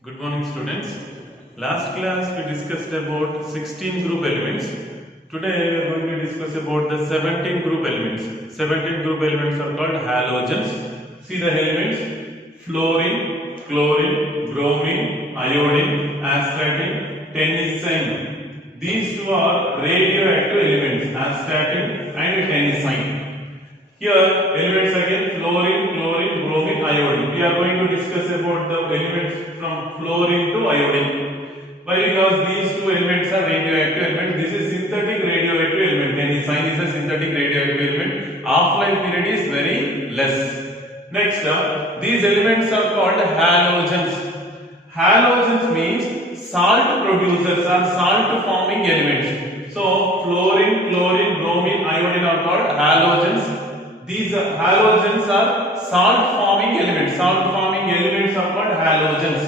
Good morning, students. Last class we discussed about 16 group elements. Today we are going to discuss about the 17 group elements. 17 group elements are called halogens. See the elements: fluorine, chlorine, bromine, iodine, astatine, tennessine. These two are radioactive elements: astatine and tennessine. Here elements again: fluorine, chlorine, bromine, iodine. We are going to discuss about the elements from fluorine to iodine. Why? Because these two elements are radioactive elements. This is synthetic radioactive element. Tennessine is a synthetic radioactive element. Half-life period is very less. Next, these elements are called halogens. Halogens means salt producers or salt forming elements. So fluorine, chlorine, bromine, iodine are called halogens. These halogens are salt forming elements. Salt forming elements are called halogens.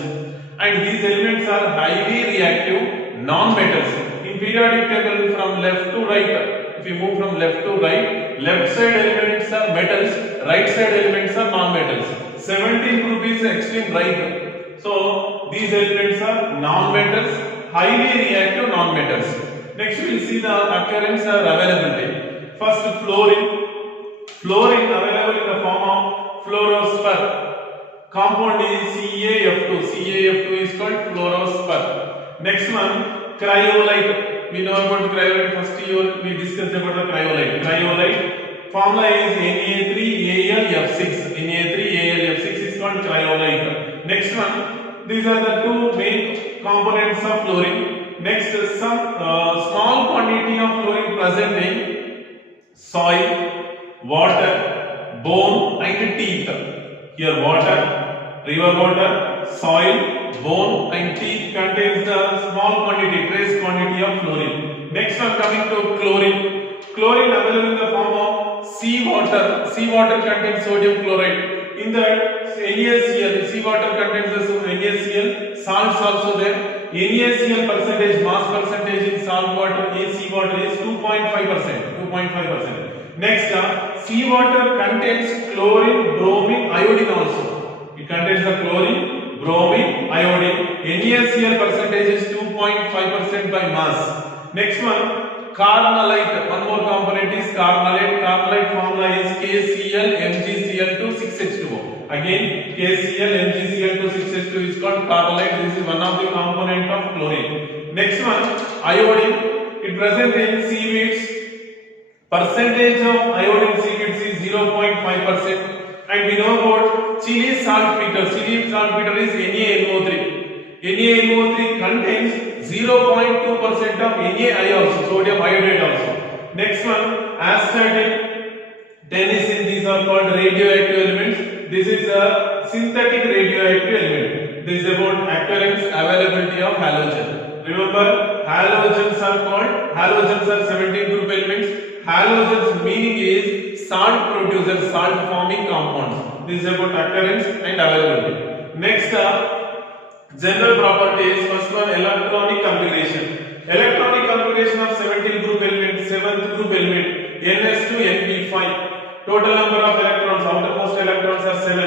And these elements are highly reactive non-metals. In periodic table from left to right, if we move from left to right, left side elements are metals, right side elements are non-metals. 17 group is extreme right. So these elements are non-metals, highly reactive non-metals. Next we will see the occurrence or availability. First fluorine. Fluorine available in the form of fluorospar. Compound is CaF2. CaF2 is called fluorospar. Next one, cryolite. We know about cryolite. First year we discussed about the cryolite. Cryolite formula is Na3Al-F6. Na3Al-F6 is called cryolite. Next one, these are the two main components of fluorine. Next, some small quantity of fluorine present in soil, water, bone and teeth. Here water, river water, soil, bone and teeth contains the small quantity, trace quantity of fluorine. Next one, coming to chlorine. Chlorine available in the form of seawater. Seawater contains sodium chloride. In that NaCl, seawater contains the NaCl, salts also there. NaCl percentage, mass percentage in salt water, seawater is 2.5%. Next, seawater contains chlorine, bromine, iodine also. It contains the chlorine, bromine, iodine. NaCl percentage is 2.5% by mass. Next one, carnallite. One more component is carnallite. Carnallite formula is KCl-MgCl2-6H2O. Again, KCl-MgCl2-6H2 is called carnallite. This is one of the component of chlorine. Next one, iodine. It present in seaweeds. Percentage of iodine seaweeds is 0.5%. And we know about Chile saltpeter. Chile saltpeter is NaNO3. NaNO3 contains 0.2% of NaI also, sodium iodide also. Next one, astatine, tennessine. These are called radioactive elements. This is a synthetic radioactive element. This is about occurrence, availability of halogen. Remember, halogens are 17 group elements. Halogens meaning is salt producer, salt forming compounds. This is about occurrence and availability. Next, general properties. First one, electronic configuration. Electronic configuration of 17 group element, 7th group element, Ns2Np5. Total number of electrons, outermost electrons are 7.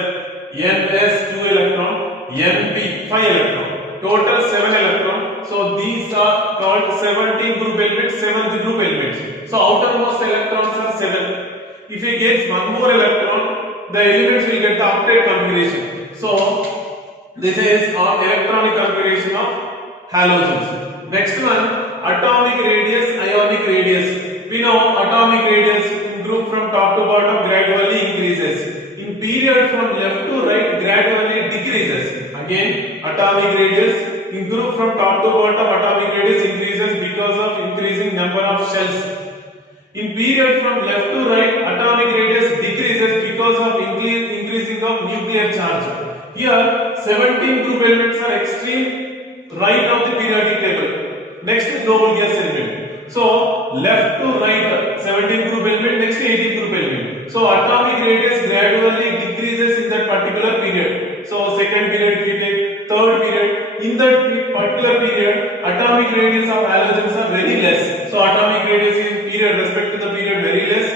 Ns 2 electron, Np 5 electron. Total 7 electron. So these are called 17 group elements, 7th group elements. So outermost electrons are 7. If we get one more electron, the elements will get the octet configuration. So this is our electronic configuration of halogens. Next one, atomic radius, ionic radius. We know atomic radius group from top to bottom gradually increases. In period from left to right gradually decreases. Again, atomic radius in group from top to bottom, atomic radius increases because of increasing number of shells. In period from left to right, atomic radius decreases because of increasing of nuclear charge. Here, 17 group elements are extreme right of the periodic table. Next is noble gas element. So, left to right, 17 group element, next 18 group element. So, atomic radius gradually decreases in that particular period. So, second period if we take, third period. In that particular period, atomic radius of halogens are very less. So, atomic radius in period respect to the period very less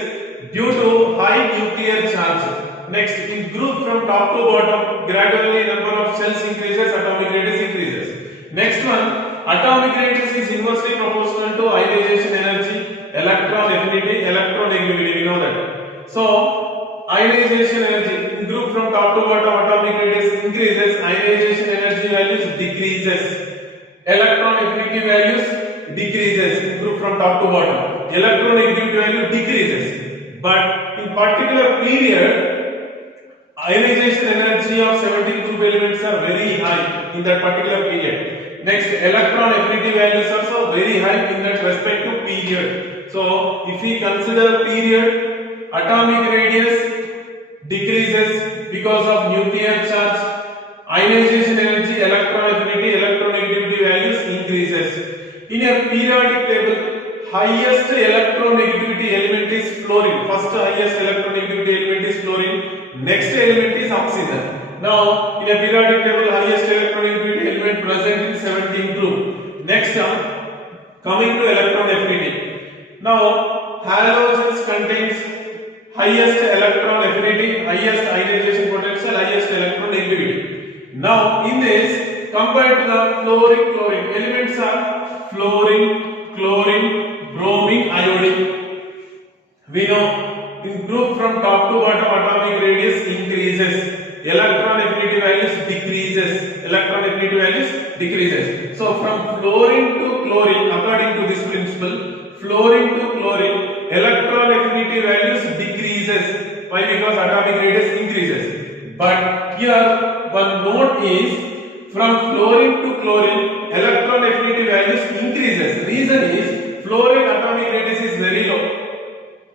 due to high nuclear charge. Next, in group from top to bottom, gradually number of shells increases, atomic radius increases. Next one, atomic radius is inversely proportional to ionization energy, electron affinity, electron negativity. We know that. So, ionization energy in group from top to bottom, atomic radius increases, ionization energy values decreases, electron affinity values decreases in group from top to bottom, electron negativity value decreases. But in particular period, ionization energy of 17 group elements are very high in that particular period. Next, electron affinity values are also very high in that respective period. So, if we consider period, atomic radius decreases because of nuclear charge, ionization energy, electron affinity, electron negativity values increases. In a periodic table, highest electron negativity element is fluorine. First highest electron negativity element is fluorine. Next element is oxygen. Now, in a periodic table, highest electronegativity element present in 17 group. Next, coming to electron affinity. Now, halogens contains highest electron affinity, highest ionization potential, highest electron negativity. Now, in this, compared to the fluorine, chlorine, elements are fluorine, chlorine, bromine, iodine. We know in group from top to bottom, atomic radius increases, electron affinity values decreases, electron affinity values decreases. So from fluorine to chlorine, according to this principle, fluorine to chlorine, electron affinity values decreases. Why? Because atomic radius increases. But here one note is, from fluorine to chlorine, electron affinity values increases. Reason is, fluorine atomic radius is very low.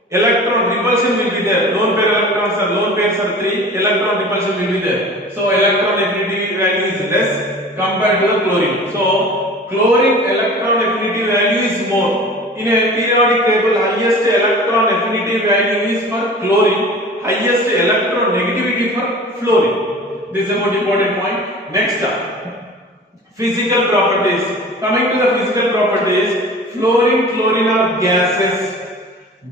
Electron repulsion will be there. Lone pair electrons are lone pairs are 3. Electron repulsion will be there. So electron affinity value is less compared to the chlorine. So chlorine electron affinity value is more. In a periodic table, highest electron affinity value is for chlorine. Highest electron negativity for fluorine. This is a most important point. Next physical properties. Coming to the physical properties, fluorine, chlorine are gases.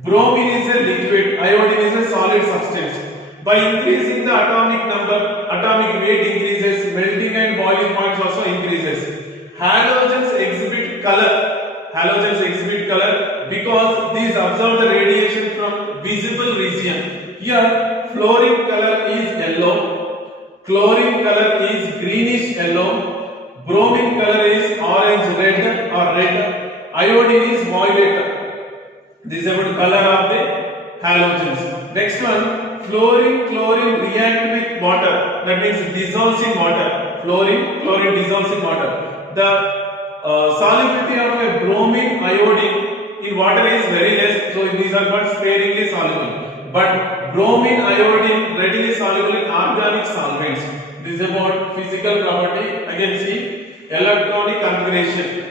Bromine is a liquid, iodine is a solid substance. By increasing the atomic number, atomic weight increases, melting and boiling points also increases. Halogens exhibit color. Halogens exhibit color because these absorb the radiation from visible region. Here, fluorine color is yellow, chlorine color is greenish yellow, bromine color is orange red or red, iodine is violet. This is about color of the halogens. Next one, fluorine, chlorine react with water. That means dissolves in water. Fluorine, chlorine dissolves in water. The solubility of a bromine, iodine in water is very less. So these are called sparingly soluble. But bromine, iodine readily soluble in organic solvents. This is about physical property. Again see electronic configuration.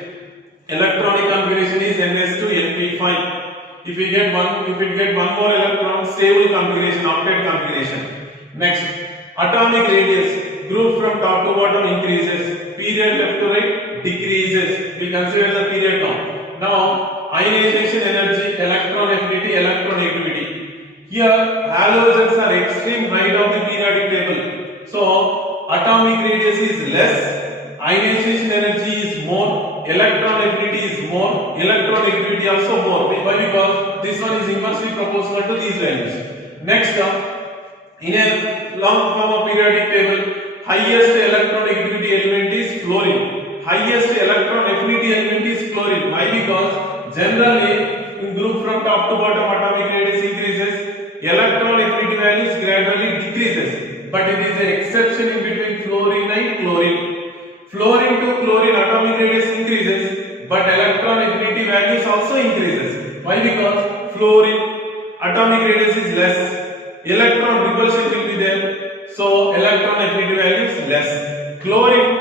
Electronic configuration is Ns2Np5. If we get one more electron, stable configuration, octet configuration. Next, atomic radius, group from top to bottom increases, period left to right decreases. We consider the period now. Now, ionization energy, electron affinity, electron negativity. Here, halogens are extreme right of the periodic table. So, atomic radius is less, ionization energy is more, electron affinity is more, electron negativity also more. Why? Because this one is inversely proportional to these values. Next in a long form of periodic table, highest electron negativity element is fluorine, highest electron affinity element is chlorine. Why? Because generally in group from top to bottom atomic radius increases, electron affinity values gradually decreases, but it is an exception in between fluorine and chlorine. Fluorine to chlorine atomic radius increases, but electron affinity values also increases. Why? Because fluorine atomic radius is less, electron repulsion will be there, so electron affinity value is less. Chlorine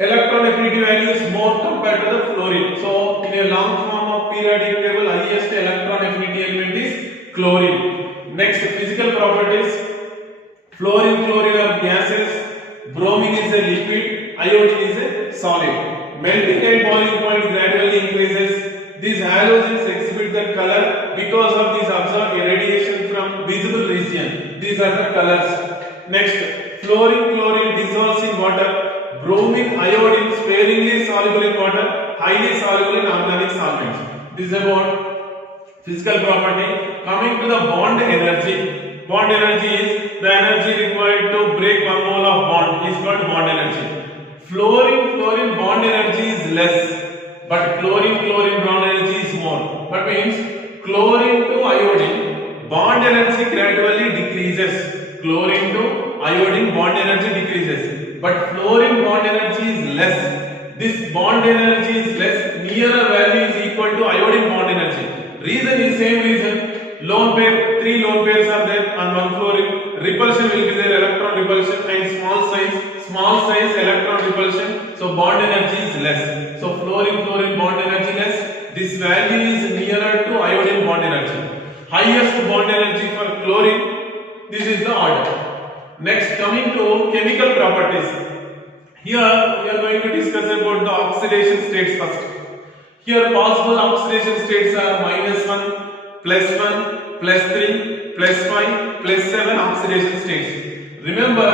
electron affinity value is more compared to the fluorine. So in a long form of periodic table, highest electron affinity element is chlorine. Next, physical properties. Fluorine, chlorine are gases, bromine is a liquid, iodine is a solid. Melting and boiling point gradually increases. These halogens exhibit their color because of this absorbed radiation from visible region. This These are the colors. Next, fluorine, chlorine dissolves in water. Bromine, iodine sparingly soluble in water, highly soluble in organic solvents. This is about physical property. Coming to the bond energy. Bond energy is the energy required to break one mole of bond is called bond energy. Fluorine bond energy is less, but chlorine bond energy is more. What means chlorine to iodine bond energy gradually decreases. Chlorine to iodine bond energy decreases, but fluorine bond energy is less. This bond energy is less. Nearer value is equal to iodine bond energy. Reason is same reason. Lone pair, 3 lone pairs are there on one fluorine. Repulsion will be there, electron repulsion, and small size electron repulsion. So bond energy is less. So fluorine bond energy less. This value is nearer to iodine bond energy. Highest bond energy for chlorine. This is the order. Next, coming to chemical properties. Here we are going to discuss about the oxidation states first. Here possible oxidation states are -1, +1, +3, +5, +7 oxidation states. Remember,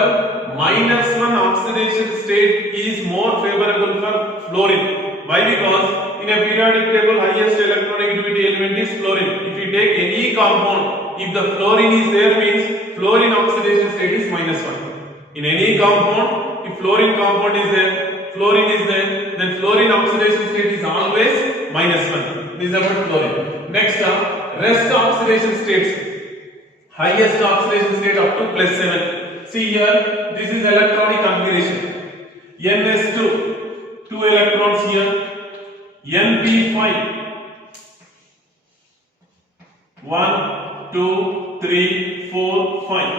-1 oxidation state is more favorable for fluorine. Why? Because in a periodic table, highest electronegativity element is fluorine. If you take any compound, if the fluorine is there, means fluorine oxidation state is -1. In any compound, if fluorine compound is there, fluorine is there, then fluorine oxidation state is always -1. This is about fluorine. Next, rest oxidation states. Highest oxidation state up to +7. See here, this is electronic configuration. NS2, 2 electrons here. NP5, 1, 2, 3, 4, 5.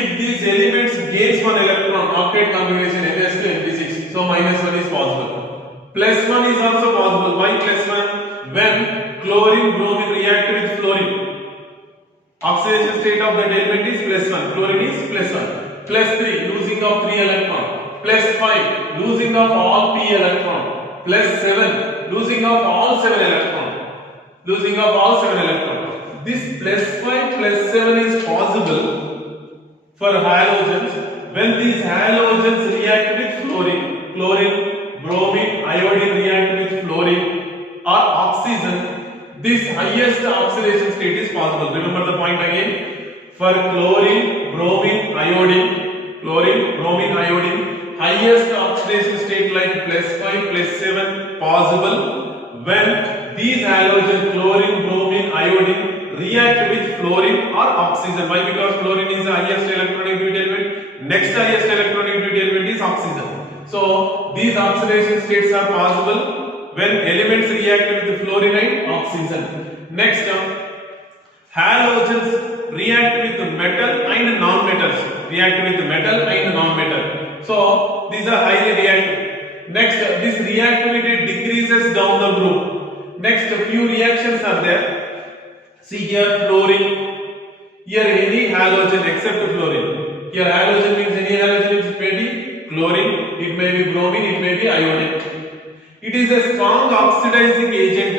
If these elements gains 1 electron, octet configuration NS2, NP6, so -1 is possible. +1 is also possible. Why +1? When chlorine, bromine react with fluorine. Oxidation state of that element is +1. Chlorine is +1. +3, losing of 3 electron. +5, losing of all p electron. +7, losing of all 7 electron. Losing of all 7 electron. This +5, +7 is possible for halogens when these halogens react with fluorine. Chlorine, bromine, iodine react with fluorine or oxygen. This highest oxidation state is possible. Remember the point again. For chlorine, bromine, iodine, highest oxidation state like +5, +7 possible when these halogen chlorine, bromine, iodine react with fluorine or oxygen. Why? Because fluorine is the highest electronegativity element. Next highest electronegativity element is oxygen. So these oxidation states are possible when elements react with fluorine and oxygen. Next, halogens react with metal and non-metals. So these are highly reactive. Next, this reactivity decreases down the group. Next, few reactions are there. See here, fluorine. Here any halogen except fluorine. Here halogen means any halogen, it may be chlorine, it may be bromine, it may be iodine. It is a strong oxidizing agent.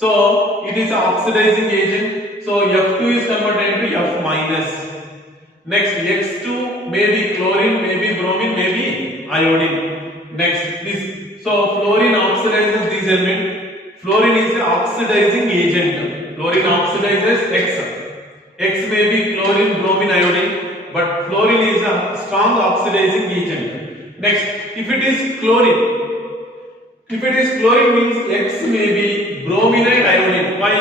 So it is an oxidizing agent. So F2 is converted into F minus. Next, X2 may be chlorine, may be bromine, may be iodine. Next, this. So fluorine oxidizes this element. Fluorine is an oxidizing agent. Fluorine oxidizes X. X may be chlorine, bromine, iodine, but fluorine is a strong oxidizing agent. Next, if it is chlorine means X may be bromine and iodine. Why?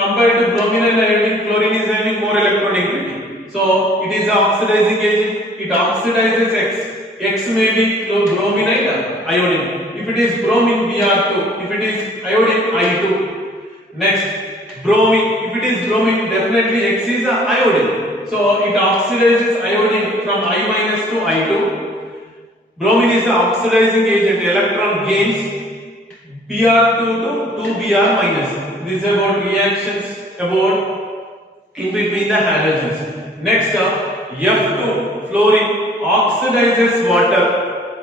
Compared to bromine and iodine, chlorine is having more electronegativity. So it is an oxidizing agent. It oxidizes X. X may be bromine and iodine. If it is bromine, Br2. If it is iodine, I2. Next, bromine. If it is bromine, definitely X is an iodine. So it oxidizes iodine from I minus to I2. Bromine is an oxidizing agent. Electron gains Br2 to 2Br minus. This is about reactions about in between the halogens. Next, F2, fluorine oxidizes water.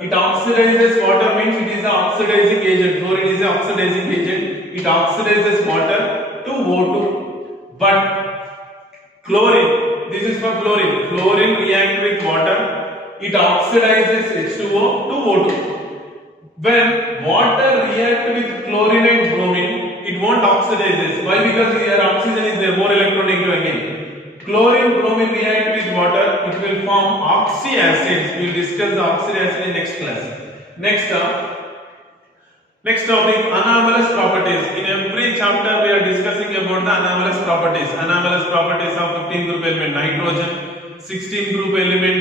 It oxidizes water means it is an oxidizing agent. Fluorine is an oxidizing agent. It oxidizes water to O2. But Chlorine. This is for chlorine. Chlorine react with water. It oxidizes H2O to O2. When water react with chlorine and bromine, it won't oxidize. Why? Because here oxygen is there, more electronegative again. Chlorine, bromine react with water, it will form oxyacids. We will discuss the oxyacid in next class. Next topic, anomalous properties. In every chapter we are discussing about the anomalous properties. Anomalous properties of 15 group element nitrogen, 16 group element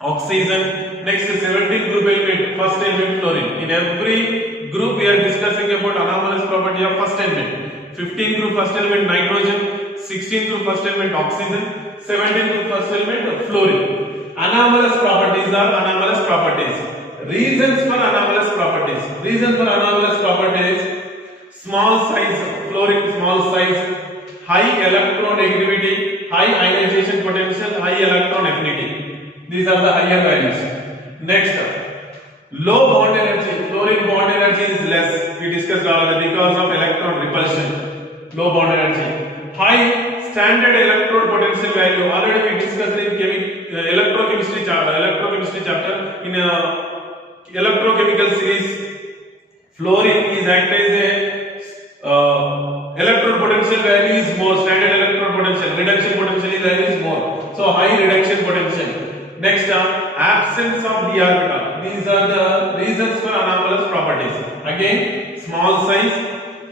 oxygen, next 17 group element first element fluorine. In every group we are discussing about anomalous property of first element. 15 group first element nitrogen, 16 group first element oxygen, 17 group first element fluorine. Anomalous properties are anomalous properties. Reasons for anomalous properties. Reasons for anomalous properties: small size, fluorine small size, high electronegativity, high ionization potential, high electron affinity. These are the higher values. Next, low bond energy. Fluorine bond energy is less. We discussed already because of electron repulsion. Low bond energy. High standard electrode potential value. Already we discussed in electrochemistry chapter. In electrochemical series, fluorine is act as a electrode potential value is more, standard electrode potential, reduction potential value is more. So high reduction potential. Next, absence of d orbital. These are the reasons for anomalous properties. Again, small size,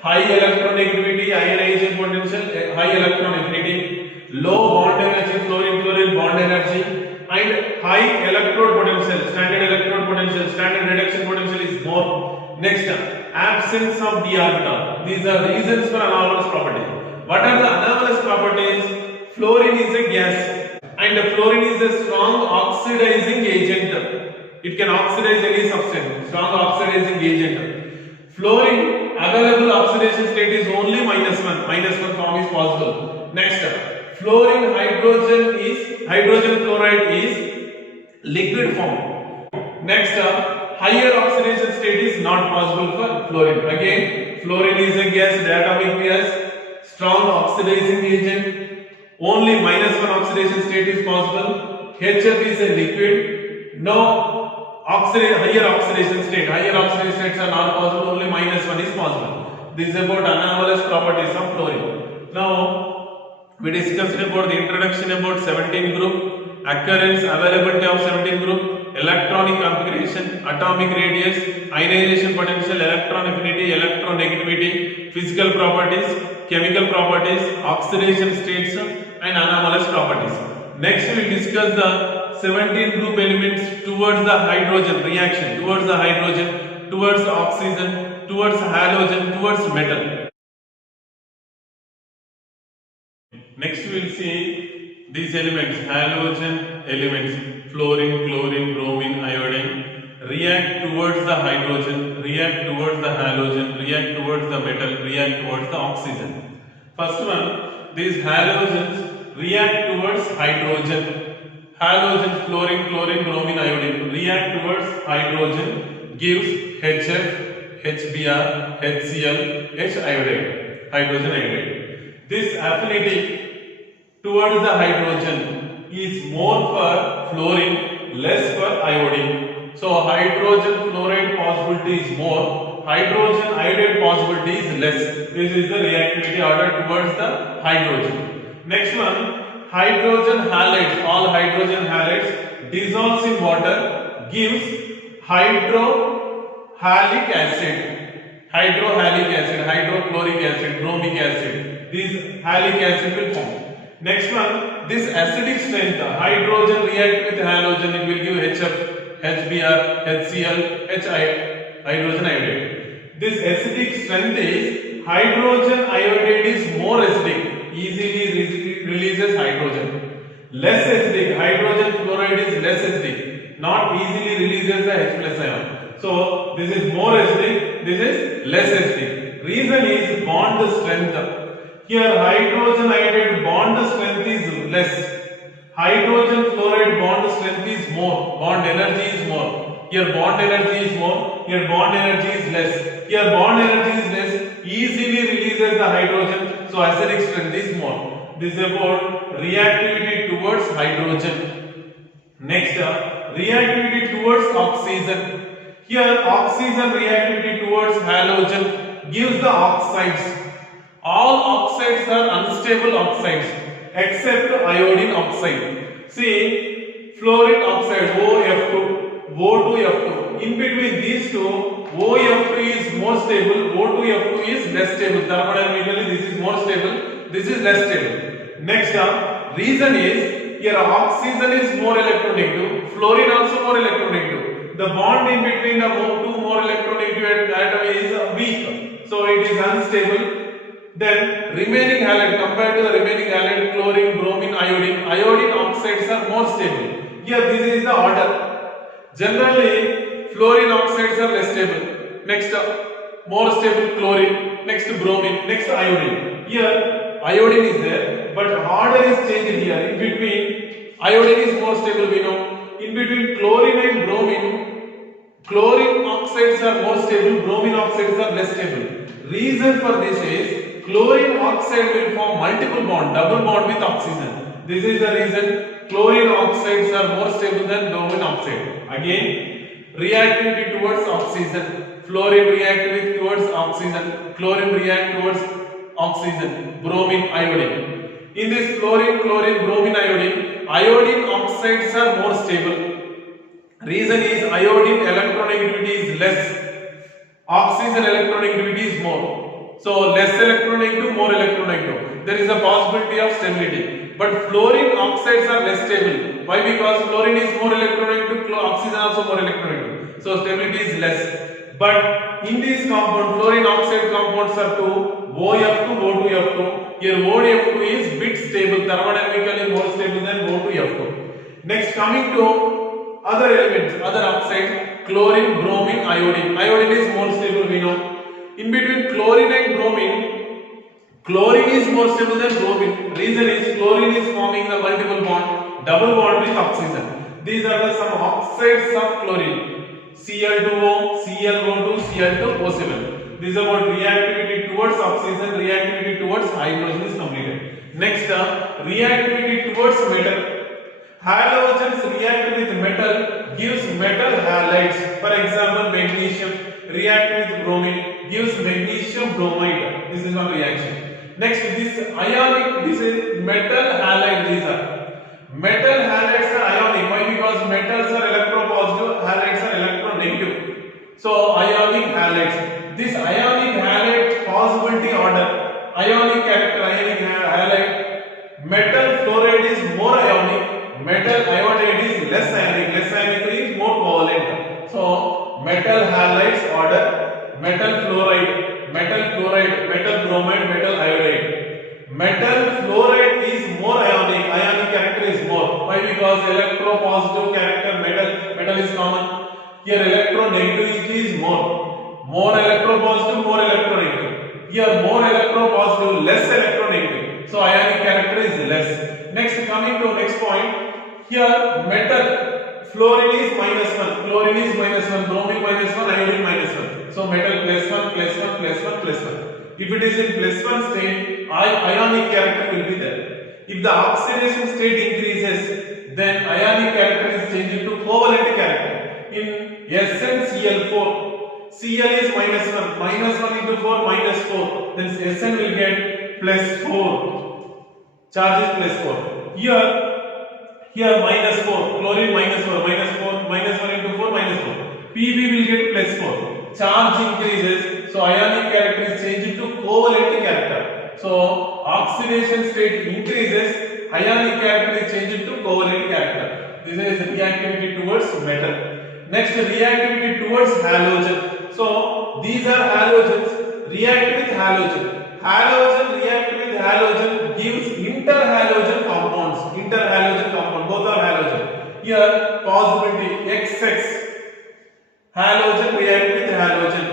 high electronegativity, ionization potential, high electron affinity, low bond energy, fluorine bond energy, and high electrode potential, standard electrode potential, standard reduction potential is more. Next, absence of d orbital. These are reasons for anomalous property. What are the anomalous properties? Fluorine is a gas, and fluorine is a strong oxidizing agent. It can oxidize any substance. Strong oxidizing agent. Fluorine available oxidation state is only -1. -1 form is possible. Next, fluorine hydrogen fluoride is liquid form. Next, higher oxidation state is not possible for fluorine. Again, fluorine is a gas, diatomic gas, strong oxidizing agent. Only -1 oxidation state is possible. HF is a liquid. No higher oxidation state. Higher oxidation states are not possible. Only -1 is possible. This is about anomalous properties of fluorine. Now, we discussed about the introduction about 17 group, occurrence, availability of 17 group, electronic configuration, atomic radius, ionization potential, electron affinity, electron negativity, physical properties, chemical properties, oxidation states, and anomalous properties. Next, we will discuss the 17 group elements towards the hydrogen reaction, towards the hydrogen, towards the oxygen, towards halogen, towards metal. Next, we will see these elements, halogen elements, fluorine, chlorine, bromine, iodine, react towards the hydrogen, react towards the halogen, react towards the metal, react towards the oxygen. First one, these halogens react towards hydrogen. Halogen, fluorine, chlorine, bromine, iodine, react towards hydrogen, gives HF, HBr, HCl, H iodide, hydrogen iodide. This affinity towards the hydrogen is more for fluorine, less for iodine. So hydrogen fluoride possibility is more, hydrogen iodide possibility is less. This is the reactivity order towards the hydrogen. Next one, hydrogen halides. All hydrogen halides dissolves in water, gives hydrohalic acid, hydrochloric acid, bromic acid. These halic acid will form. Next one, this acidic strength, hydrogen react with halogen, it will give HF, HBr, HCl, hydrogen iodide. This acidic strength is hydrogen iodide is more acidic, easily releases hydrogen. Less acidic, hydrogen fluoride is less acidic, not easily releases the H plus ion. So this is more acidic, this is less acidic. Reason is bond strength. Here hydrogen iodide bond strength is less. Hydrogen fluoride bond strength is more. Bond energy is more. Here bond energy is more. Here bond energy is less. Here bond energy is less. Easily releases the hydrogen. So acidic strength is more. This is about reactivity towards hydrogen. Next, reactivity towards oxygen. Here, oxygen reactivity towards halogen gives the oxides. All oxides are unstable oxides except iodine oxide. See, fluorine oxide OF2, O2F2. In between these two, OF2 is more stable, O2F2 is less stable. Thermodynamically, this is more stable, this is less stable. Next, reason is here oxygen is more electronegative, fluorine also more electronegative. The bond in between the two more electronegative atom is weak, so it is unstable. Then remaining halide, compared to the remaining halide, chlorine, bromine, iodine oxides are more stable. Here this is the order. Generally, fluorine oxides are less stable. Next, more stable chlorine. Next, bromine. Next, iodine. Here, iodine is there, but order is changed here. In between, iodine is more stable, we know. In between chlorine and bromine, chlorine oxides are more stable, bromine oxides are less stable. Reason for this is chlorine oxide will form multiple bond, double bond with oxygen. This is the reason chlorine oxides are more stable than bromine oxide. Again, reactivity towards oxygen. Fluorine react towards oxygen, chlorine react towards oxygen, bromine, iodine. In this fluorine, chlorine, bromine, iodine oxides are more stable. Reason is iodine electronegativity is less, oxygen electronegativity is more. So less electronegative, more electronegative. There is a possibility of stability. But fluorine oxides are less stable. Why? Because fluorine is more electronegative, oxygen also more electronegative. So stability is less. But in this compound, fluorine oxide compounds are two, OF2, O2F2. Here OF2 is bit stable, thermodynamically more stable than O2F2. Next, coming to other elements, other oxides, chlorine, bromine, iodine. Iodine is more stable, we know. In between chlorine and bromine, chlorine is more stable than bromine. Reason is chlorine is forming the multiple bond, double bond with oxygen. These are the some oxides of chlorine. Cl2O, ClO2, Cl2O7. This is about reactivity towards oxygen, reactivity towards hydrogen is completed. Next, reactivity towards metal. Halogens react with metal, gives metal halides. For example, magnesium react with bromine, gives magnesium bromide. This is one reaction. Next, this ionic, this is metal halide. These are metal halides are ionic. Why? Because metals are electropositive, halides are electronegative. So ionic halides. This ionic halide possibility order, ionic character, ionic halide. Metal fluoride is more ionic, metal iodide is less ionic. Less ionic is more covalent. So metal halides order, metal fluoride, metal chloride, metal bromide, metal iodide. Metal fluoride is more ionic, ionic character is more. Why? Because electropositive character metal is common. Here electronegativity is more. More electropositive, more electronegative. Here more electropositive, less electronegative. So ionic character is less. Next, coming to next point. Here metal, fluorine is -1, chlorine is -1, bromine -1, iodine -1. So metal +1, +1, +1, +1. If it is in +1 state, ionic character will be there. If the oxidation state increases, then ionic character is changed to covalent character. In SnCl4, Cl is -1, -1 into 4, -4. Then Sn will get +4. Charge is +4. Here -4, chlorine -4, -4, -1 into 4, -4. Pb will get +4. Charge increases, so ionic character is changed to covalent character. So oxidation state increases, ionic character is changed to covalent character. This is reactivity towards metal. Next, reactivity towards halogen. So these are halogens, react with halogen. Halogen react with halogen gives interhalogen compounds. Interhalogen compound, both are halogen. Here possibility XX. Halogen react with halogen.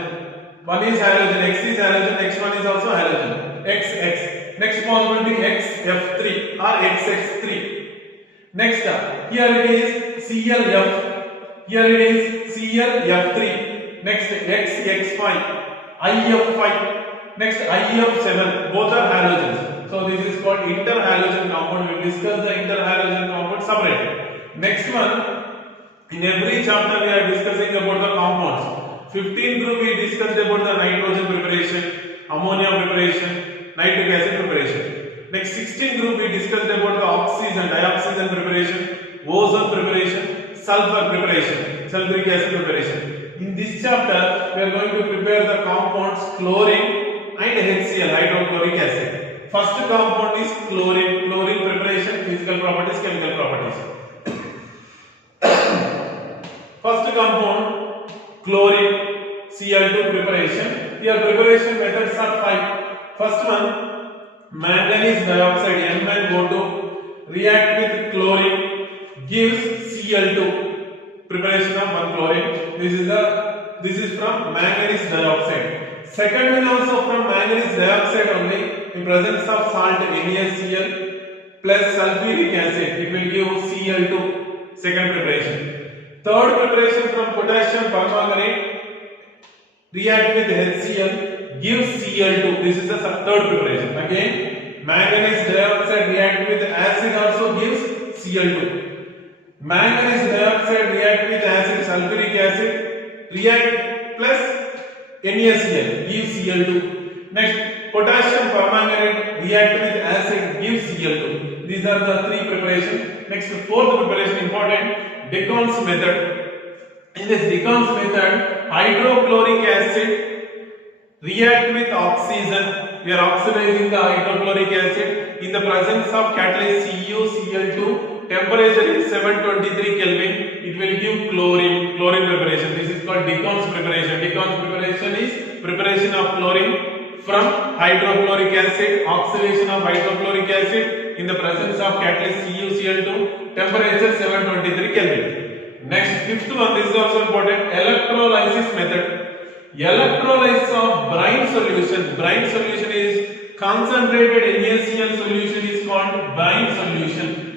One is halogen, X is halogen, X1 is also halogen. XX. Next possibility XF3 or XX3. Next, here it is CLF. Here it is CLF3. Next XX5, IF5. Next IF7. Both are halogens. So this is called interhalogen compound. We will discuss the interhalogen compound separately. Next one, in every chapter we are discussing about the compounds. 15 group we discussed about the nitrogen preparation, ammonia preparation, nitric acid preparation. Next 16 group we discussed about the oxygen, dioxygen preparation, ozone preparation, sulfur preparation, sulfuric acid preparation. In this chapter we are going to prepare the compounds chlorine and HCl, hydrochloric acid. First compound is chlorine. Chlorine preparation, physical properties, chemical properties. First compound chlorine, Cl2 preparation. Here preparation methods are 5. First one, manganese dioxide, MnO2, react with chlorine, gives Cl2. Preparation of 1 chlorine. This is from manganese dioxide. Second one also from manganese dioxide only, in presence of salt NaCl plus sulfuric acid, it will give Cl2. Second preparation. Third preparation from potassium permanganate, react with HCl, gives Cl2. This is the third preparation. Again, manganese dioxide react with acid also gives Cl2. Manganese dioxide react with acid, sulfuric acid, react plus NaCl, gives Cl2. Next, potassium permanganate react with acid, gives Cl2. These are the 3 preparations. Next, fourth preparation important. Decon's method. In this Decon's method, hydrochloric acid react with oxygen. We are oxidizing the hydrochloric acid in the presence of catalyst CuCl2. Temperature is 723 Kelvin. It will give chlorine. Chlorine preparation. This is called Decon's preparation. Decon's preparation is preparation of chlorine from hydrochloric acid. Oxidation of hydrochloric acid in the presence of catalyst CuCl2. Temperature 723 Kelvin. Next, fifth one, this is also important, electrolysis method. Electrolysis of brine solution. Brine solution is concentrated NaCl solution is called brine solution.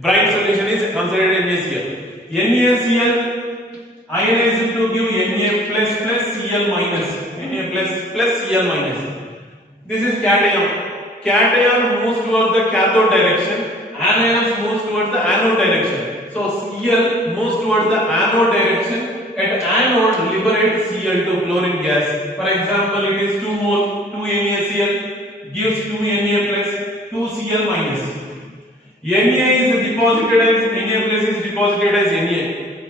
Brine solution is concentrated NaCl. NaCl ionized to give Na plus Cl minus. Na plus Cl minus. This is cation. Cation moves towards the cathode direction. Anions moves towards the anode direction. So Cl moves towards the anode direction. At anode liberates Cl2, chlorine gas. For example, it is 2 mole, 2 NaCl gives 2 Na plus 2 Cl minus. Na is deposited as Na plus is deposited as Na.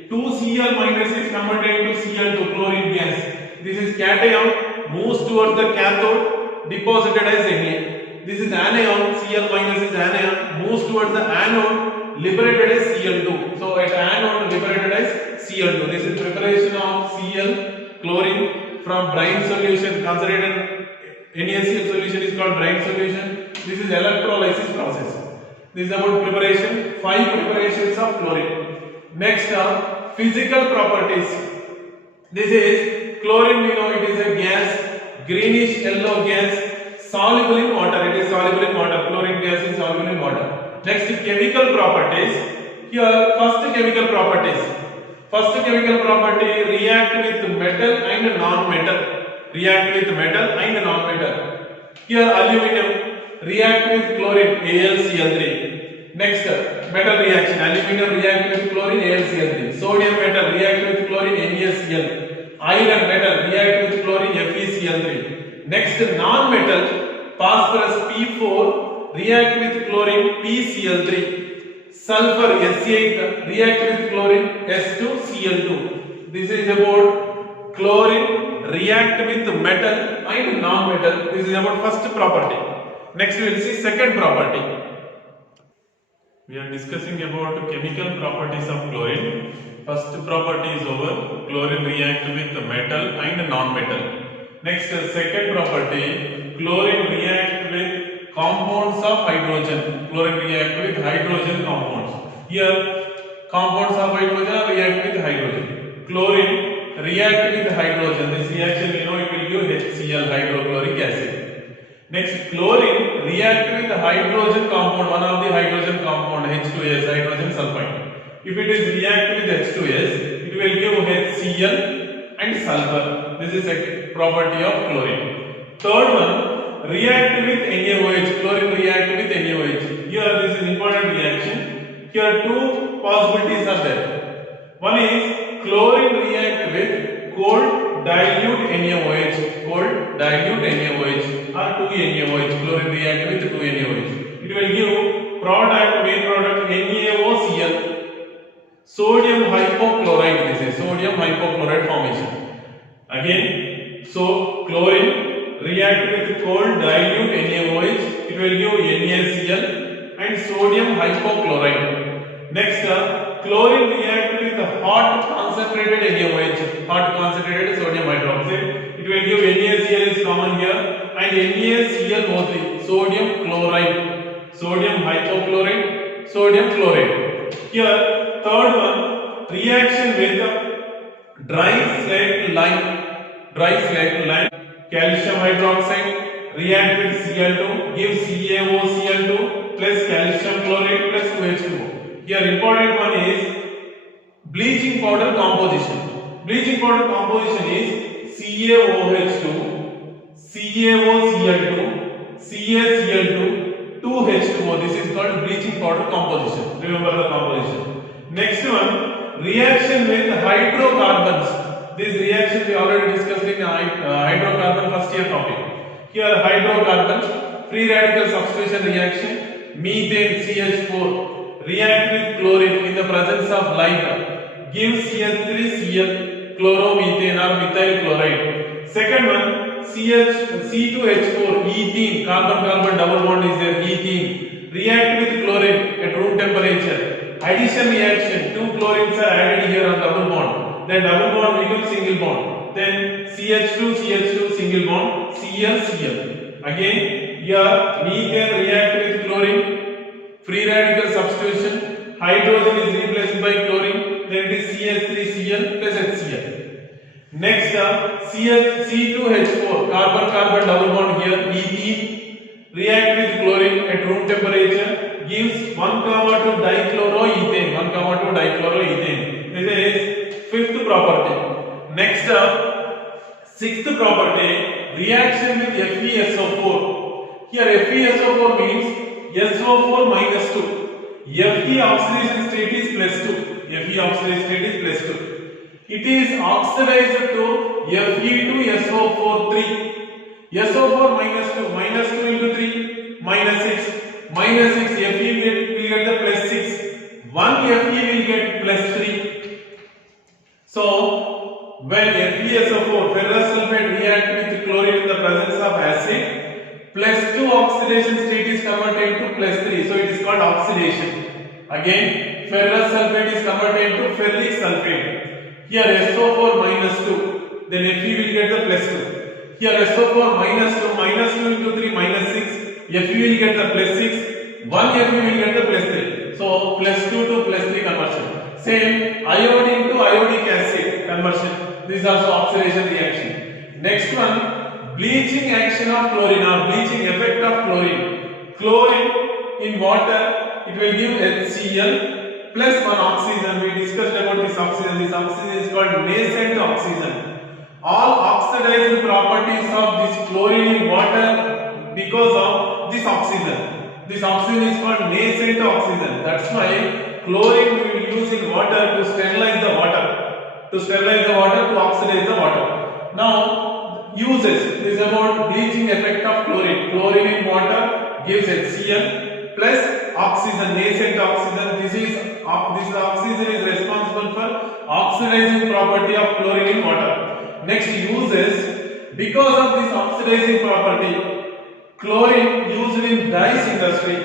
2 Cl minus is converted into Cl2, chlorine gas. This is cation, moves towards the cathode, deposited as Na. This is anion, Cl minus is anion, moves towards the anode, liberated as Cl2. So at anode liberated as Cl2. This is preparation of Cl, chlorine from brine solution. Considered NaCl solution is called brine solution. This is electrolysis process. This is about preparation, 5 preparations of chlorine. Next are physical properties. This is chlorine, we know it is a gas, greenish yellow gas, soluble in water. It is soluble in water. Chlorine gas is soluble in water. Next, chemical properties. Here, first chemical properties. First chemical property, react with metal and non-metal. React with metal and non-metal. Here, aluminum react with chlorine, AlCl3. Next, metal reaction. Aluminum react with chlorine, AlCl3. Sodium metal react with chlorine, NaCl. Iron metal react with chlorine, FeCl3. Next, non-metal, phosphorus P4 react with chlorine, PCl3. Sulfur S8 react with chlorine, S2Cl2. This is about chlorine react with metal and non-metal. This is about first property. Next we will see second property. We are discussing about chemical properties of chlorine. First property is over. Chlorine react with metal and non-metal. Next, second property, chlorine react with compounds of hydrogen. Chlorine react with hydrogen compounds. Here, compounds of hydrogen react with hydrogen. Chlorine react with hydrogen. This reaction, we know it will give HCl, hydrochloric acid. Next, chlorine react with hydrogen compound, one of the hydrogen compound, H2S, hydrogen sulfide. If it is react with H2S, it will give HCl and sulfur. This is a property of chlorine. Third one, react with NaOH. Chlorine react with NaOH. Here this is important reaction. Here two possibilities are there. One is chlorine react with cold dilute NaOH. Cold dilute NaOH or 2NaOH. Chlorine react with 2NaOH. It will give product, main product NaOCl. Sodium hypochlorite. This is sodium hypochlorite formation. Again, so chlorine react with cold dilute NaOH. It will give NaCl and sodium hypochlorite. Next, chlorine react with hot concentrated NaOH. Hot concentrated sodium hydroxide. It will give NaCl is common here and NaCl3. Sodium chloride. Sodium hypochlorite. Sodium chloride. Here, third one, reaction with dry slaked lime. Dry slaked lime. Calcium hydroxide react with Cl2, give CaOCl2 plus calcium chloride plus 2H2O. Here important one is bleaching powder composition. Bleaching powder composition is CaOH2, CaOCl2, CaCl2, 2H2O. This is called bleaching powder composition. Remember the composition. Next one, reaction with hydrocarbons. This reaction we already discussed in hydrocarbon first year topic. Here hydrocarbons, free radical substitution reaction, methane CH4 react with chlorine in the presence of light, give CH3Cl chloromethane or methyl chloride. Second one, C2H4 ethene, carbon-carbon double bond is there, ethene react with chlorine at room temperature. Addition reaction, two chlorines are added here on double bond. Then double bond becomes single bond. Then CH2 CH2 single bond, Cl Cl. Again here methane react with chlorine, free radical substitution, hydrogen is replaced by chlorine, then it is CH3Cl plus HCl. Next C2H4 carbon carbon double bond here, ethene react with chlorine at room temperature, gives 1,2 dichloroethane. 1,2 dichloroethane. This is fifth property. Next sixth property, reaction with FeSO4. Here FeSO4 means SO4 minus 2. Fe oxidation state is plus 2. Fe oxidation state is plus 2. It is oxidized to Fe2SO4 3. SO4 minus 2. Minus 2 into 3 minus 6. Minus 6 Fe will get the plus 6. 1 Fe will get plus 3. So when FeSO4 ferrous sulfate react with chlorine in the presence of acid, plus 2 oxidation state is converted into plus 3. So it is called oxidation. Again ferrous sulfate is converted into ferric sulfate. Here SO4 minus 2. Then Fe will get the plus 2. Here SO4 minus 2 minus 2 into 3 minus 6. Fe will get the plus 6. 1 Fe will get the plus 3. So plus 2 to plus 3 conversion. Same iodine to iodic acid conversion. This is also oxidation reaction. Next one, bleaching action of chlorine or bleaching effect of chlorine. Chlorine in water, it will give HCl plus one oxygen. We discussed about this oxygen. This oxygen is called nascent oxygen. All oxidizing properties of this chlorine in water because of this oxygen. This oxygen is called nascent oxygen. That's why chlorine we will use in water to sterilize the water. To sterilize the water, to oxidize the water. Now, uses. This is about bleaching effect of chlorine. Chlorine in water gives HCl plus oxygen, nascent oxygen. This oxygen is responsible for oxidizing property of chlorine in water. Next, uses. Because of this oxidizing property, chlorine used in dyes industry.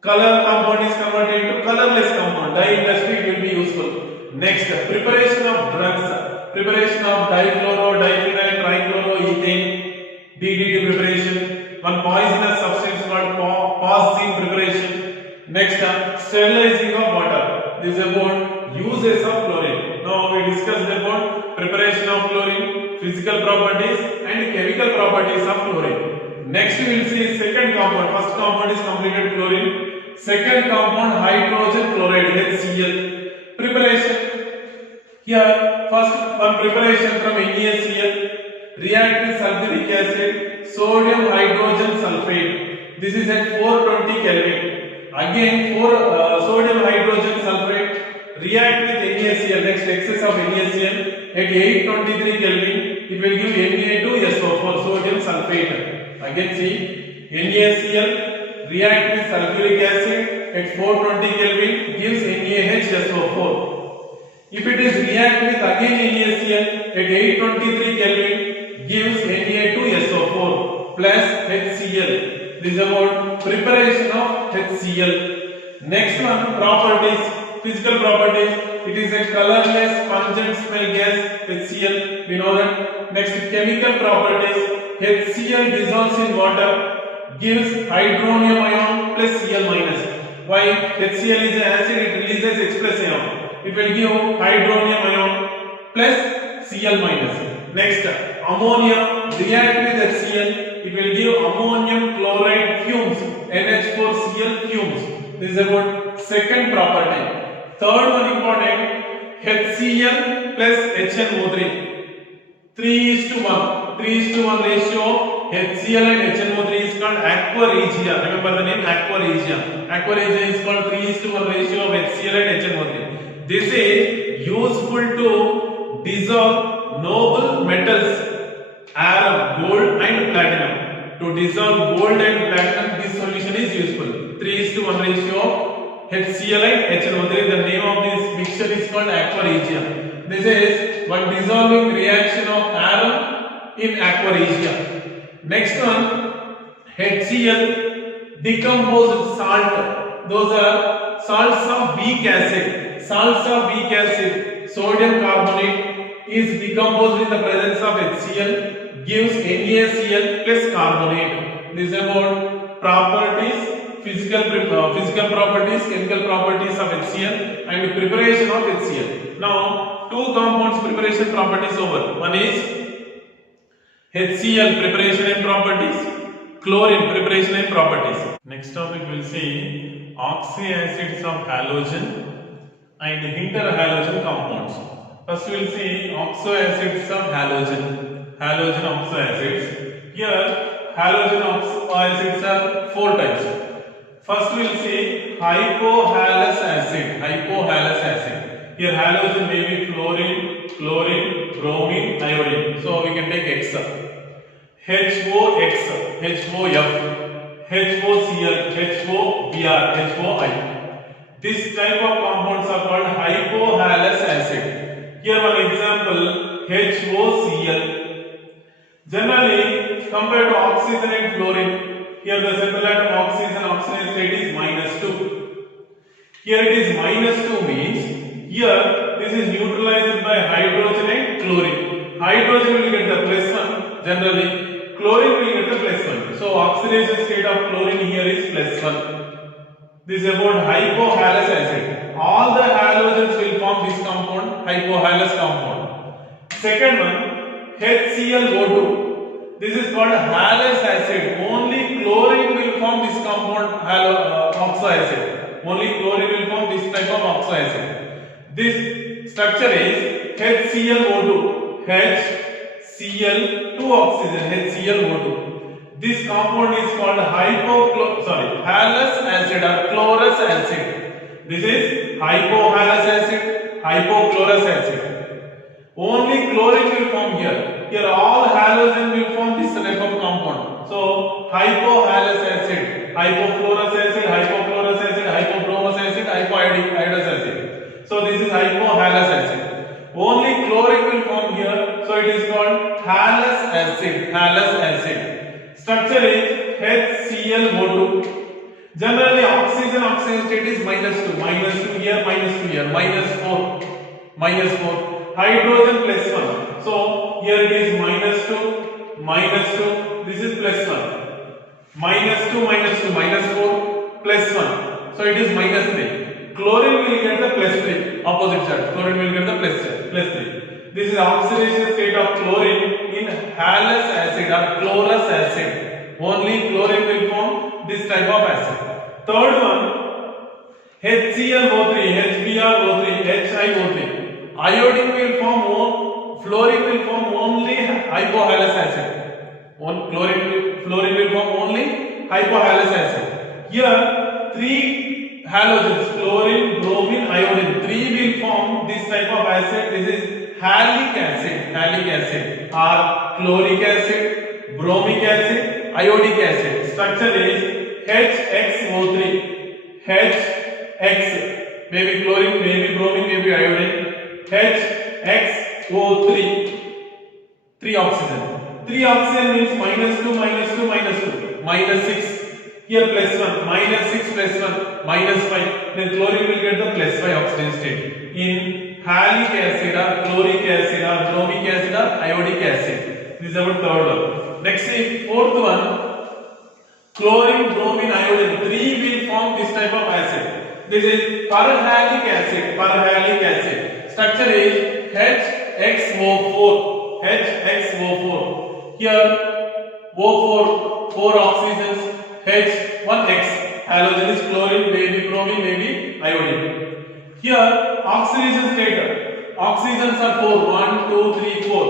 Color compound is converted into colorless compound. Dye industry will be useful. Next, preparation of drugs. Preparation of dichloro, diphenyl, trichloroethane, DDT preparation. One poisonous substance called phosgene preparation. Next, sterilizing of water. This is about uses of chlorine. Now we discussed about preparation of chlorine, physical properties and chemical properties of chlorine. Next we will see second compound. First compound is completed chlorine. Second compound hydrogen chloride HCl. Preparation. Here first one preparation from NaCl react with sulfuric acid, sodium hydrogen sulfate. This is at 420 Kelvin. Again, sodium hydrogen sulfate react with NaCl. Next, excess of NaCl at 823 Kelvin. It will give Na2SO4, sodium sulfate. Again, see, NaCl react with sulfuric acid at 420 Kelvin gives NaHSO4. If it is react with again NaCl at 823 Kelvin gives Na2SO4 plus HCl. This is about preparation of HCl. Next one, properties, physical properties. It is a colorless, pungent smell gas, HCl. We know that. Next, chemical properties. HCl dissolves in water, gives hydronium ion plus Cl minus. Why? HCl is an acid, it releases H plus ion. It will give hydronium ion plus Cl minus. Next, ammonia react with HCl. It will give ammonium chloride fumes, NH4Cl fumes. This is about second property. Third one important, HCl plus HNO3. 3:1. 3:1 ratio of HCl and HNO3 is called aqua regia. Remember the name aqua regia. Aqua regia is called 3:1 ratio of HCl and HNO3. This is useful to dissolve noble metals, iron, gold and platinum. To dissolve gold and platinum, this solution is useful. 3:1 ratio of HCl and HNO3. The name of this mixture is called aqua regia. This is one dissolving reaction of iron in aqua regia. Next one, HCl decomposed salt. Those are salts of weak acid. Salts of weak acid, sodium carbonate is decomposed in the presence of HCl, gives NaCl plus carbonate. This is about properties, physical properties, chemical properties of HCl and preparation of HCl. Now, two compounds preparation properties over. One is HCl preparation and properties, chlorine preparation and properties. Next topic we will see oxyacids of halogen and interhalogen compounds. First we will see oxoacids of halogen. Halogen oxoacids. Here halogen oxoacids are four types. First we will see hypohalous acid. Hypohalous acid. Here halogen may be fluorine, chlorine, bromine, iodine. So we can take X. HOX, HOF, HOCl, HOBr, HOI. This type of compounds are called hypohalous acid. Here one example, HOCl. Generally, compared to oxygen and fluorine, here the central atom oxygen state is -2. Here it is -2 means, here this is neutralized by hydrogen and chlorine. Hydrogen will get the +1 generally. Chlorine will get the +1. So oxidation state of chlorine here is +1. This is about hypohalous acid. All the halogens will form this compound, hypohalous compound. Second one, HClO2. This is called halous acid. Only chlorine will form this compound, oxoacid. Only chlorine will form this type of oxoacid. This structure is HClO2. HCl2 oxygen, HClO2. This compound is called halous acid or chlorous acid. This is hypohalous acid, hypochlorous acid. Only chlorine will form here. Here all halogen will form this type of compound. So hypohalous acid, hypochlorous acid, hypochlorous acid, hypobromous acid, hypoiodous acid. So this is hypohalous acid. Only chlorine will form here. So it is called halous acid. Halous acid. Structure is HClO2. Generally oxygen state is -2. -2 here, -2 here, -4. -4. Hydrogen +1. So here it is -2, -2. This is +1. -2, -2, -4, +1. So it is -3. Chlorine will get the +3. Opposite charge. Chlorine will get the +3. This is oxidation state of chlorine in halous acid or chlorous acid. Only chlorine will form this type of acid. Third one, HClO3, HBrO3, HiO3. Iodine will form fluorine will form only hypohalous acid. Fluorine will form only hypohalous acid. Here, 3 halogens, chlorine, bromine, iodine, 3 will form this type of acid. This is halic acid, or chloric acid, bromic acid, iodic acid. Structure is HXO3. HX, maybe chlorine, maybe bromine, maybe iodine. HXO3. 3 oxygen. 3 oxygen means -2, -2, -2, -6. Here +1, -6 +1, -5. Then chlorine will get the +5 oxygen state. In halic acid or chloric acid or bromic acid or iodic acid. This is our third one. Next is fourth one. Chlorine, bromine, iodine. 3 will form this type of acid. This is perhalic acid. Structure is HXO4. Here O4, 4 oxygens, H1X. Halogen is chlorine, maybe bromine, maybe iodine. Here oxidation state. Oxygens are 4. 1, 2, 3, 4.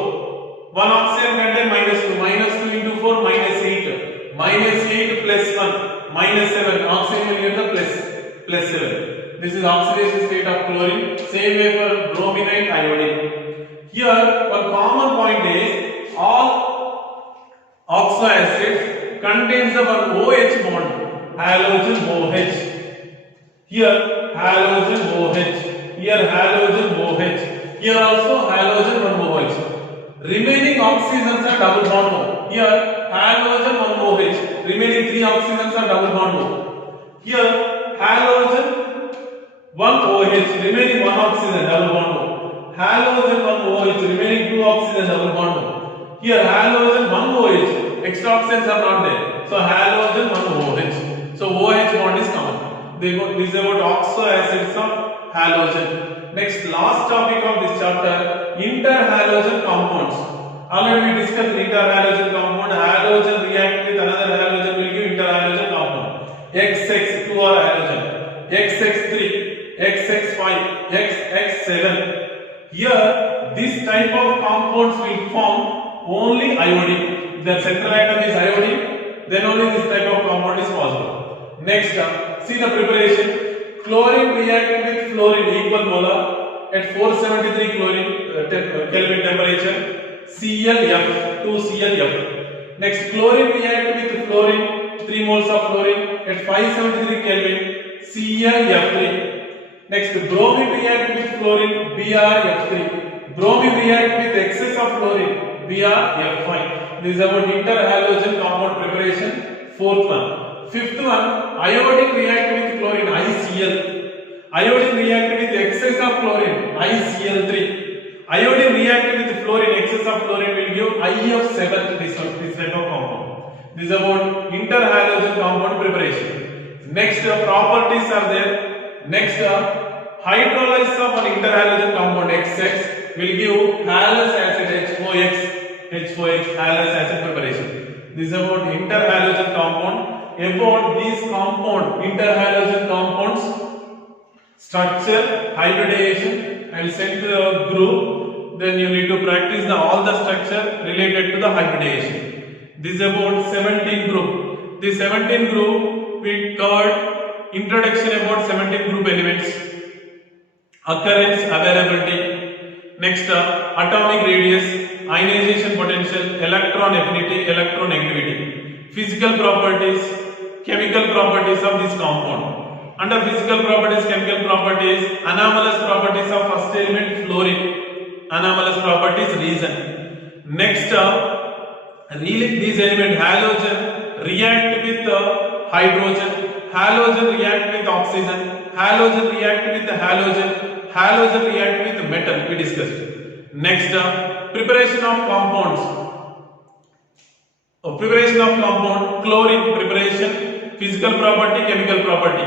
One oxygen contain -2. -2 into 4, -8. -8 plus 1, -7. Oxygen will get the +7. This is oxidation state of chlorine. Same way for bromine and iodine. Here, one common point is all oxo acids contains the one OH bond, halogen OH. Here halogen OH. Here halogen OH. Here also halogen 1 OH. Remaining oxygens are double bond O. Here halogen 1 OH. Remaining 3 oxygens are double bond O. Here halogen 1 OH. Remaining 1 oxygen double bond O. Halogen 1 OH. Remaining 2 oxygen double bond O. Here halogen 1 OH. Extra oxygens are not there. So halogen 1 OH. So OH bond is common. This is about oxo acids of halogen. Next, last topic of this chapter, interhalogen compounds. Already we discussed interhalogen compound. Halogen react with another halogen will give interhalogen compound. XX 2 are halogen. XX3, XX5, XX7. Here, this type of compounds will form only iodine. The central atom is iodine, then only this type of compound is possible. Next, see the preparation. Chlorine react with fluorine equal molar at 473 Kelvin temperature. ClF, 2ClF. Next, chlorine react with fluorine, 3 moles of fluorine at 573 Kelvin. ClF3. Next, bromine react with fluorine, BrF3. Bromine react with excess of fluorine, BrF5. This is about interhalogen compound preparation. Fourth one. Fifth one, iodine react with chlorine, ICl. Iodine react with excess of chlorine, ICl3. Iodine react with fluorine, excess of fluorine will give IF7. This type of compound. This is about interhalogen compound preparation. Next, properties are there. Next, hydrolysis of an interhalogen compound XX will give halous acid H4X. Halous acid preparation. This is about interhalogen compound. About these compound, interhalogen compounds, structure, hybridization, I will send to the group. Then you need to practice all the structure related to the hybridization. This is about 17 group. This 17 group we covered introduction about 17 group elements, occurrence, availability. Next, atomic radius, ionization potential, electron affinity, electronegativity, physical properties, chemical properties of this compound. Under physical properties, chemical properties, anomalous properties of first element fluorine, anomalous properties reason. Next, these element halogen react with hydrogen, halogen react with oxygen, halogen react with halogen, halogen react with metal. We discussed. Next, preparation of compounds. Preparation of compound, chlorine preparation, physical property, chemical property.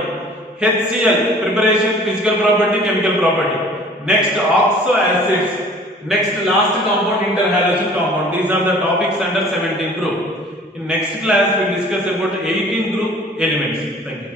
HCl preparation, physical property, chemical property. Next, oxo acids. Next, last compound, interhalogen compound. These are the topics under 17 group. In next class, we will discuss about 18 group elements. Thank you.